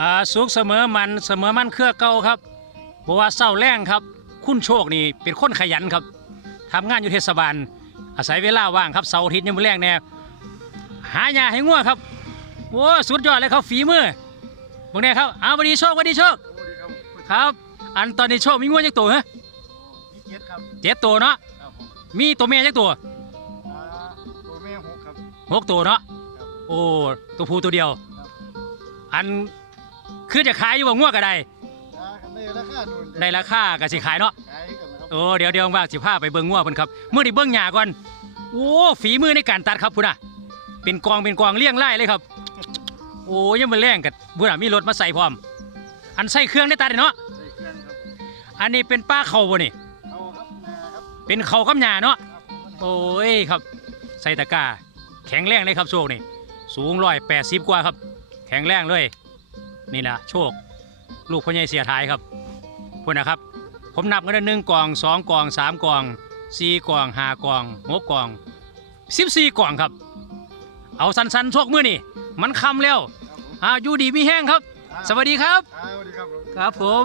อ่าสุขเสมอมันเสมอมันเครือเก่าครับเพราะว่าเศร้าแรงครับ คุณโชคนี่เป็นคนขยันครับทำงานอยู่เทศบาล อาศัยเวลาว่างครับเสาร์อาทิตย์ยังไม่แรงแน่หายาให้ง่วครับโอ้สุดยอดเลยครับฝีมือพวกนี้ครับอ้าวสวัสดีโชคสวัสดีโชคโอ้ดีครับครับ อันตอนนี้โชคมีง่วจักตัวฮะมีเจ็ดครับเจ็ดตัวเนาะครับผมมีตัวเมียจักตัวอ่าตัวแม่หกครับหกตัวเนาะครับโอ้ตัวผู้ตัวเดียวครับอัน คือจะขายอยู่ว่าง่วก็ได้อ่าครับได้ราคาโดนได้ราคาก็สิขายเนาะขายกันนะครับโอ้เดี๋ยวเดี๋ยวว่าสิพาไปเบิ่งงัวเพิ่นครับมื้อนี้เบิ่งหญ้าก่อนโอ้ฝีมือในการตัดครับพุ่นน่ะ เป็นกองเป็นกองเลี้ยงไล่เลยครับ โอ้ยังมาแรงกันพุ่นน่ะมีรถมาใส่พร้อม อันใส่เครื่องได้ตัดเนาะได้เครื่องครับผมอันนี้เป็นป้าเขาบ่นี่ เอาครับนาครับเป็นเขากับหญ้าเนาะ ครับผมโอ้ยครับใส่ตะกร้าแข็งแรงเลยครับโชคนี่สูงร้อยแปดสิบกว่าครับ แข็งแรงเลย นี่นะโชค ลูกพ่อใหญ่เสียท้ายครับพุ่นนะครับ ผมนับกันได้หนึ่งกล่องสองกล่องสามกล่องสี่กล่องห้ากล่องหกกล่องสิบสี่กล่องครับ เอาสันๆโชคมือนี่มันคำแล้วครับผมอ่าอยู่ดีมีแห้งครับอ่าสวัสดีครับอ่าสวัสดีครับผมครับผม